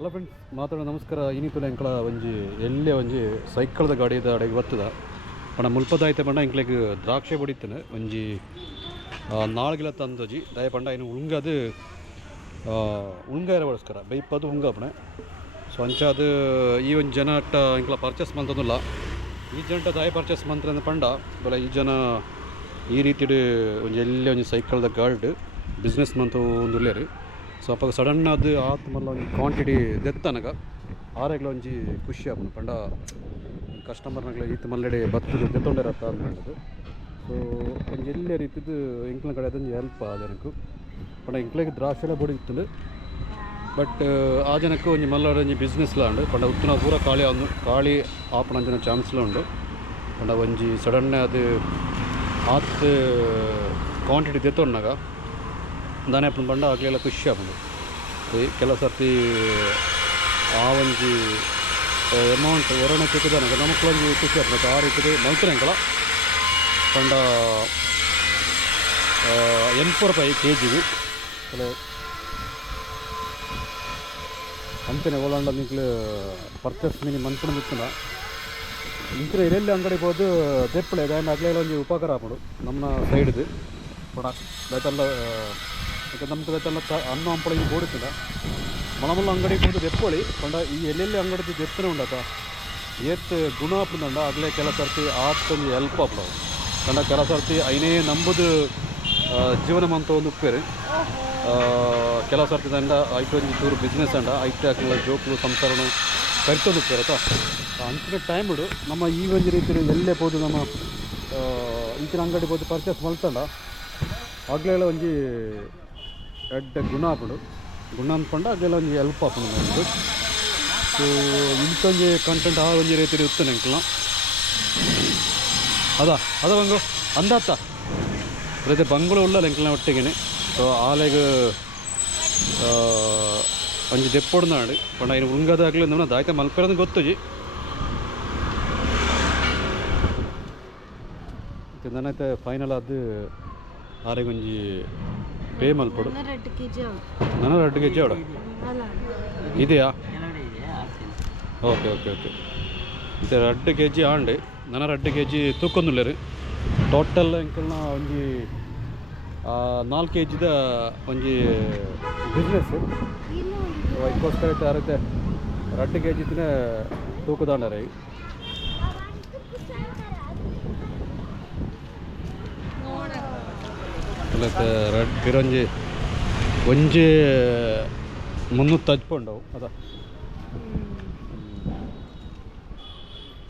Hello friends, ಮಾತಾಡೋ ನಮಸ್ಕಾರ. ಇನ್ನಿತ್ತು ಎಂಕಳ ಒಂಜಿ ಎಲ್ಲೇ ಒಂಜಿ ಸೈಕಲ್ದ ಗಾಡಿದ ಅಡೆಗೆ ಬರ್ತದ ಪಂಡ ಮುಲ್ಪದಾಯ್ತೆ ಪಂಡ ಎಂಕ್ಲೆಗ್ ದ್ರಾಕ್ಷೆ ಬಡಿತಾನೆ ಒಂಜಿ ನಾಳ್ಗಿಲ ತಂದೋಜಿ ದಯ ಪಂಡ ಇನ್ನು ಉಳ್ಗದು ಉಳ್ಗಾಯರಗೋಸ್ಕರ ಬೈಪದು ಉಳ್ಗಪ್ಪಣೆ. ಸೊ ಅಂಚಾದ ಈ ಒಂದು ಜನ ಅಟ್ಟ ಎಂಕ್ಲ ಪರ್ಚೇಸ್ ಮಂತಂದಿಲ್ಲ. ಈ ಜನ ದಾಯ ಪರ್ಚೇಸ್ ಮಂತ್ರ ಪಂಡ ಬಲ ಈ ಜನ ಈ ರೀತಿ ಒಂಜಿ ಎಲ್ಲೇ ಒಂಜಿ ಸೈಕಲ್ದ ಗಾರ್ಡ್ ಬಿಸ್ನೆಸ್ ಮಂತು ಒಂದು ಉಳ್ಳೇರು. ಸೊ ಅಪ್ಪ ಸಡನ್ ಅದು ಆತು ಮಲ್ಲ ಒಂದು ಕ್ವಾಂಟಿಟಿ ದೆತ್ತನಗ ಆರೆಗ್ಲ ಒಂಜಿ ಖುಷಿ ಆಪುಂಡು ಪಂಡ ಕಸ್ಟಮರ್ನಗ್ಲ ಈತ ಮಲ್ಲೆಡೆ ಬತ್ತದು ದೆತ್ತೊಂಡೆರತ್ತ ಅಂತ ಹೇಳೋದು. ಸೊ ಒಂಜಿ ಎಲ್ಲೇ ರೀತಿದು ಎಂಕ್ಲ ಕಡೆ ಅದೊಂದು ಹೆಲ್ಪ್ ಆ ಜನಕ್ಕೂ ಪಂಡ ಎಂಕ್ಲೆಗೆ ದ್ರಾಕ್ಷೆಲ್ಲ ಬಡಿತ್ತು. ಬಟ್ ಆ ಜನಕ್ಕೆ ಒಂಜಿ ಮಲ್ಲ ಒಂಜಿ ಬಿಸ್ನೆಸ್ಲ ಉಂಡು ಪಂಡ ಉತ್ತನ ಪೂರ ಖಾಲಿ ಆಪಣ ಜನ ಚಾನ್ಸ್ಲ ಉಂಡು ಪಂಡ ಒಂಜಿ ಸಡನ್ ಅದು ಆತು ಕ್ವಾಂಟಿಟಿ ದೆತ್ತೊಂಡಾಗ ದಾನೆ ಆಪುಂಡು ಪಂಡ ಆಗ್ಲೆಲ್ಲ ಖುಷಿ ಆಪುಂಡು. ಕೆಲವು ಸರ್ತಿ ಆ ಒಂಜಿ ಅಮೌಂಟ್ ಹೊರಣ ತಿಕ್ಕಿದಾನಾಗ ನಮಕ್ಕೊಂದು ಖುಷಿ ಆಗ್ತದೆ. ಆ ರೀತಿ ಮಲ್ತರೆ ಎಂಕಲ ಪಂಡ 80 ರೂಪಾಯಿ kg ಅಂಚನೆ ಓಲಾಂಡ ನಿಂಕ್ಲು ಪರ್ಚೇಸ್ ಮಿನಿ ಮನ್ಪುಂಡು ಇಂಕ್ರೆ ಇರೆಲ್ಲಿ ಅಂಗಡಿ ಹೋದು ದೆಪ್ಪಳೆ ದಾಂಡ ಆಗ್ಲೆಲ್ಲ ಒಂಜಿ ಉಪಕಾರ ಆಪುಂಡು ನಮ್ಮ ಸೈಡ್ದು ಪಡ ದೈತಲ್ಲ. ಯಾಕೆ ನಮ್ದು ದೈತಲ್ಲ ಅನ್ನ ಹಂಪಳಿಗೆ ಬೋಡುತ್ತಿಲ್ಲ ಮಳಮಲ್ಲ ಅಂಗಡಿಗೆ ಹೋದು ದೆಪ್ಪಳಿ ಪಂಡ ಈ ಎಲ್ಲೆಲ್ಲಿ ಅಂಗಡಿ ದೆಪ್ಪನೆ ಉಂಡತ ಏತ್ ಗುಣ ಆಪುಂಡ ಆಗ್ಲೇ ಕೆಲ ಸರ್ತಿ ಆತೊಂದು ಹೆಲ್ಪ್ ಆಪುಂಡು ಪಂಡ ಕೆಲ ಸರ್ತಿ ಐನೇ ನಂಬುದು ಜೀವನ ಮಂತ ಒಂದು ಉಪ್ಪೇರು. ಕೆಲವು ಸರ್ತಿ ದಂಡ ಐಟೊಂದು ಚೂರು ಬಿಸ್ನೆಸ್ ಅಂಡ ಐತೆ ಹಾಕಲ್ಲ ಜೋಕ್ಲು ಸಂಸಾರನು ಕರಿತೊಂದು ಉಪ್ಪೇರತ್ತ ಅಂಚಿನ ಟೈಮ್ ಇಡು ನಮ್ಮ ಈ ಒಂದು ರೀತಿ ಎಲ್ಲೇ ಹೋದು ನಮ್ಮ ಈಚಿನ ಅಂಗಡಿ ಹೋದು ಪರ್ಚೇಸ್ ಮಲ್ತಂಡ ಆಗ್ಲೆಲ್ಲ ಒಂಜಿ ಎಡ್ಡ ಗುಣ ಆಪುಂಡು ಗುಣ ಅಂದ್ಕೊಂಡ ಅದೆಲ್ಲ ಒಂಜಿ ಹೆಲ್ಪ್ ಆಪುಂಡು ನಮ್ಮದು. ಸೊ ಇಂಥೊಂಜಿ ಕಂಟೆಂಟ್ ಆ ಒಂಜಿ ರೀತಿ ಇರ್ತೇನೆ ಎಂಕ್ಲ ಅದ ಬಂಗು ಅಂದತ್ತ ಪ್ರತಿ ಬಂಗುಳು ಉಳ್ಳಲ್ಲ ಎಂಕ್ಲನ ಒಟ್ಟಿಗೆ. ಸೊ ಆಲೆಗೆ ಒಂಜಿ ದೆಪ್ಪೊಡು ನಾಡು ಪಂಡ ಇನ್ನು ಉಳ್ಗದಾಗಲಿ ನಮ್ಮ ದಾಯ್ತ ಮಲ್ಪೆರೋದು ಗೊತ್ತುಜಿ. ನನ್ನೈತೆ ಫೈನಲ್ ಅದು ಆರೆಗೊಂಜಿ ಪೇ ಮಲ್ಪಡು ನನ್ನ 2 kg ಅವಡ ಇದೆಯಾ? ಓಕೆ ಓಕೆ ಓಕೆ ಇದು 2 kg ಆಂಡು ನನ್ನ 2 kg ತೂಕೊಂದುಲ್ಲೇರು ಟೋಟಲ್ ಎಂಕಲ್ನ ಒಂಜಿ 4 kgದ ಒಂಜಿ ಬಿಸ್ನೆಸ್ ಇದಕ್ಕೋಸ್ಕರ ಯಾರೈತೆ 2 kg ತೂಕದಾಂಡರೆ ಬಿರೊಂಜಿ ಒಂಜಿ 300 ಹಚ್ಕೊಂಡವು ಅದ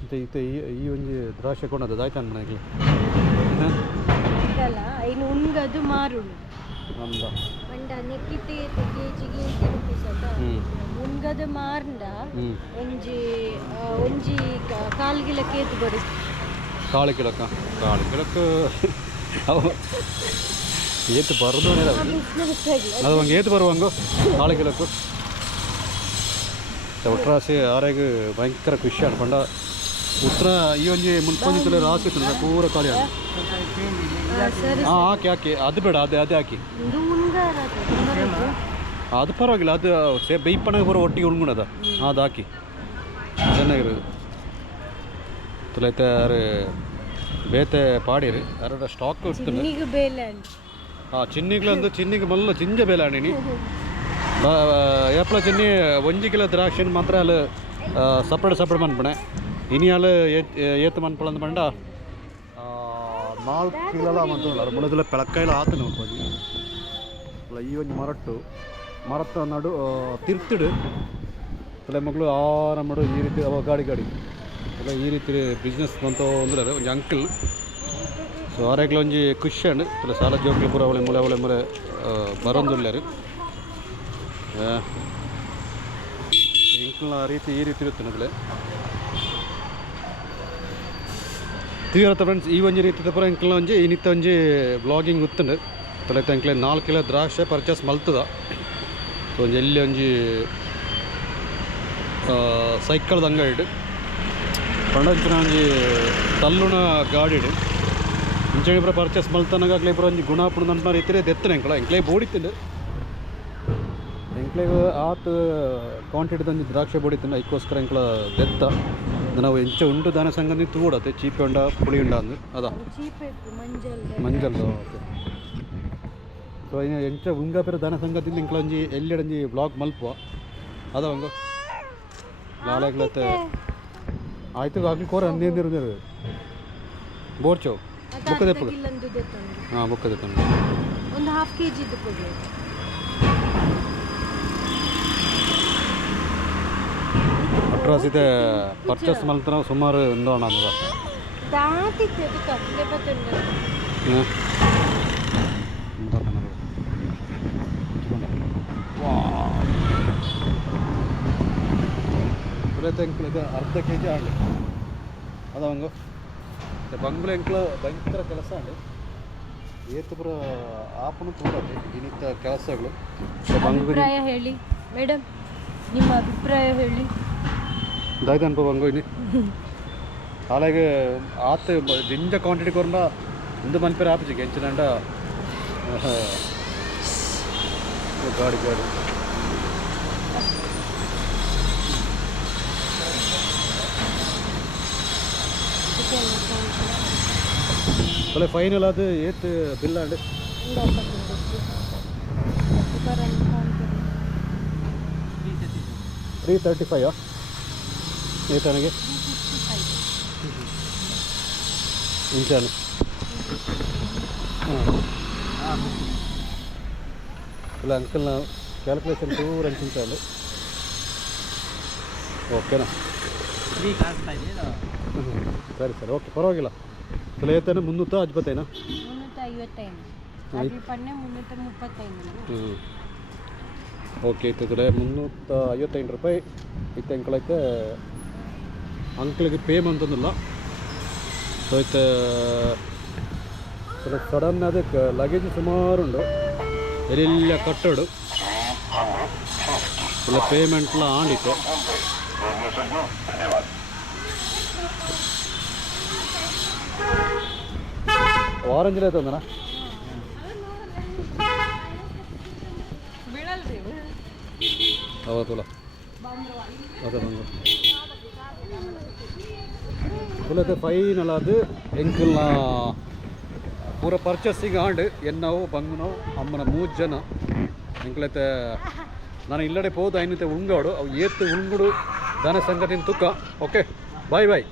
ಮತ್ತೆ ಈ ಒಂಜಿ ದ್ರಾಕ್ಷೆ ಕೊಂಡದ ದಾಯ್ತಾನ ಮನೆಗೆ ಇನ್ನು ಉಣ್ಗದು ಮಾರುಡು ಅಂದ ಪಂಡ ನೆಕ್ಕಿಟ್ಟು kg ಉಣ್ಗದು ಮಾರ್ಂಡ ಒಂಜಿ ಕಾಲು ಕಿಲೋ ಕೇತು ಬರು ಕಾಳು ಕಿಲೋಕ್ಕೆ ಅವು ಏತು ಬರೋದು ಅದು ಹಂಗೆ ಏತು ಬರುವಂಗು ಕಾಳು ಕಿಲೋಕ್ಕೂ ಒಟ್ರಾಸಿ ಆರೆಗೆ ಭಯಂಕರ ಖುಷಿ ಅನ್ಕೊಂಡ ಉತ್ತರ ಈ ಒಂಜಿ ಮುನ್ಕೊಂಜಿ ರಾಸಿ ಇತ್ತು ಪೂರ ಖಾಲಿ ಆಗ ಹಾಕಿ ಅದು ಬೇಡ ಅದೇ ಹಾಕಿ ಅದು ಪರವಾಗಿಲ್ಲ ಅದು ಬೈಪಣಗೆ ಬರೋ ಒಟ್ಟಿಗೆ ಉಣ್ಗುಣದ ಅದು ಹಾಕಿ ಚೆನ್ನಾಗಿರೋದು ತುಲೈತೆ ಯಾರು ಬೇತೆ ಪಾಡಿರಿ ಯಾರ ಸ್ಟಾಕ್ ಚಿನ್ನಿಗ್ಲಂದು ಚಿನ್ನಿಗೆ ಮಲ್ಲ ಚಿಂಜ ಬೇಲೆ ಆಣಿನಿ ಏಪ್ಲ ಚಿನ್ನಿ 1 ಕಿಲೋ ದ್ರಾಕ್ಷಿ ಮಾತ್ರ ಅಲ್ಲಿ ಸಪ್ರೇಟ್ ಮನ್ಪಣೆ ಇನಿ ಅಲ್ಲಿ ಏತು ಮನ್ಪಳ ಪಂಡ 4 ಕಿಲೋ ಮಂತ್ರ ಮುಳದಲ್ಲ ಪೆಳಕಾಯಿಲ ಆತ ನೋಡ್ಬೋದು. ಅಲ್ಲ ಈ ಒಂದು ಮರತ್ತ ನಡು ತಿರ್ತಿಡು ತಲೆ ಮಗಳು ಆರಾಮ ಮಾಡು ಈ ರೀತಿ ಅವ ಗಾಡಿ ಎಲ್ಲ ಈ ರೀತಿ ಬಿಸ್ನೆಸ್ ಬಂತು ಅಂದ್ರೆ ಒಂದು ಅಂಕಲ್. ಸೊ ಆರೆಗ್ಲ ಒಂಜಿ ಖುಷಿ ಅಂಡು ತಲೆ ಸಾಲ ಜೋಕ್ಲಿ ಪೂರ ಅವಳೆ ಮೂಲೆ ಬರೋಂದುಲ್ಲೇರು ಇಂಕ್ಲ ರೀತಿ ಈ ರೀತಿ ಇರುತ್ತೆ ನಗಲೆ ತೀರತ್ತ ಫ್ರೆಂಡ್ಸ್. ಈ ಒಂಜಿ ರೀತಿ ಪೂರ ಇಂಕ್ಲ ಒಂಜಿ ಇನ್ನಿತ್ತ ಒಂಜಿ ಬ್ಲಾಗಿಂಗ್ ಗೊತ್ತುಂಡು ತಲೆತ ಇಂಕ್ಲೆ 4 ಕಿಲೋ ದ್ರಾಕ್ಷೆ ಪರ್ಚೇಸ್ ಮಲ್ತದ. ಸೊ ಒಂಜಿ ಎಲ್ಲಿ ಒಂಜಿ ಸೈಕಲ್ದ ಅಂಗಡಿ ಪಂಡಂಚಿನ ಒಂಜಿ ತಲ್ಲುನ ಗಾಡಿ ಇಂಚೆ ಪೂರ ಪರ್ಚೇಸ್ ಮಲ್ತನಾಗ ಅಕ್ಲೆ ಪೂರ ಒಂಜಿ ಗುಣ ಪುಣ ನನ್ನ ರೀತಿ ದೆತ್ತನೆ ಎಂಕ್ಲ ಬೋಡಿತ್ತಿಂಡು ಎಂಕ್ಲೆಗ್ ಆತ ಕ್ವಾಂಟಿಟಿ ತಂದು ದ್ರಾಕ್ಷಿ ಬಡಿತಂದು ಅದಕ್ಕೋಸ್ಕರ ಎಂಕ್ಲ ಬೆತ್ತ ನಾವು ಎಂಚ ಉಂಡು ದಾನ ಸಂಗತಿ ತೂಡತ್ತೆ ಚೀಪೆ ಉಂಡ ಪುಳಿ ಉಂಡ ಅಂದು ಅದಾ ಮಂಜಲ್ ಓಕೆ ಸೊ ಇನ್ನು ಎಂಚ ಉಂಗಾಪೆರ ದಾನ ಸಂಗತಿಂದ ಇಂಕ್ಲ ಒಂಜಿ ಎಲ್ಲೆಡಂಜಿ ಬ್ಲಾಗ್ ಮಲ್ಪುವ ಅದ ಒಂಗು ನಾಳೆಗ್ಲತ್ತೆ ಆಯ್ತು ಆಗ್ಲಿ ಕೋರ ಅಂದಿರು ಬೋರ್ಚೋ ಬುಕ್ಕದೆ ಹಾಂ ಬುಕ್ಕದೆ ತಂದು ಒಂದು ಹಾಫ್ kg ಕೊಡಿ ಅಟ್ರಾಸಿತೆ ಪರ್ಚೇಸ್ ಮಲ್ತ ನಾವು ಸುಮಾರು ಒಂದೋಣ ಅಂದ ದಾತಿತ್ತು ಅದು ಕಪ್ಪಲೆ ಬತ್ತುಂಡು ಎಂಕ್ಲಿಗೆ ಅರ್ಧ kg ಆಂಡು ಅದ ಹಂಗು ಬಂಗ್ಲೆ ಎಂಕ್ಲ ಭಯಂಕರ ಕೆಲಸ ಆಂಡು ಏತು ಪುರ ಆಪನು ತೋರತ್ತೆ ಇನ್ನಿತ್ತ ಕೆಲಸಗಳು ಅಭಿಪ್ರಾಯ ಹೇಳಿ ಮೇಡಮ್ ನಿಮ್ಮ ಅಭಿಪ್ರಾಯ ಹೇಳಿ ದಾಯ್ತು ಅನ್ಕೋ ಬಂಗು ಇನ್ನು ಹಾಲಾಗೆ ಆತ ಜಿಂಜ ಕ್ವಾಂಟಿಟಿ ಕೊರಂಡ ಒಂದು ಮನ್ಪೇರು ಆಪಿಸಿಗೆ ಹೆಂಚಿನಂಡ ಗಾಡಿ ಗಾಡಿ ಒಳ್ಳೆ ಫೈನಲ್ ಅದು ಏತ್ ಬಿಲ್ ಆಂಡ್ 335 ಏತನಿಗೆ ಇಂಚಾನು ಹಾಂ ಇಲ್ಲ ಅಂಕಲ್ ನಾವು ಕ್ಯಾಲ್ಕುಲೇಷನ್ ಪೂರ ಇಂಚಾಲು ಓಕೆನಾ ಸರಿ ಸರಿ ಓಕೆ ಪರವಾಗಿಲ್ಲ ಚಲೋ ಏತೇನು 350 355 ಓಕೆ ಇತ್ತಿದ್ರೆ 355 ರೂಪಾಯಿ ಇತ್ತು ಅಂಕಲೈತೆ ಅಂಕಲಿಗೆ ಪೇಮೆಂಟ್ ಅಂದಿಲ್ಲ ಸೊ ಇತ್ತು ಸಡನ್ ಅದಕ್ಕೆ ಲಗೇಜ್ ಸುಮಾರು ಉಂಡು ಎಲ್ಲ ಕಟ್ಟಡು ಇಲ್ಲ ಪೇಮೆಂಟ್ಲ ಆಂಡಿತ್ತು ಆರೆಂಜ್ ಆಯ್ತಂದನ ಅವತ್ತಲ್ಲ ಅದೇ ಬಂದು ಫುಲ್ಲತ್ತೆ ಫೈನಲ್ ಅದು ಎಂಕಲ್ನ ಪೂರ ಪರ್ಚೇಸಿಂಗ್ ಆಂಡ್ ಎನ್ನವು ಬಂಗನವು ಅಮ್ಮನ 3 ಜನ ಎಂಕಲೈತೆ ನಾನು ಇಲ್ಲಡೆ ಹೋದ ಐನತೆ ಉಂಗಾಡು ಅವು ಏತ್ತು ಉಂಗುಡು ದಾನ ಸಂಗತಿನ ತುಕ್ಕ ಓಕೆ ಬಾಯ್ ಬಾಯ್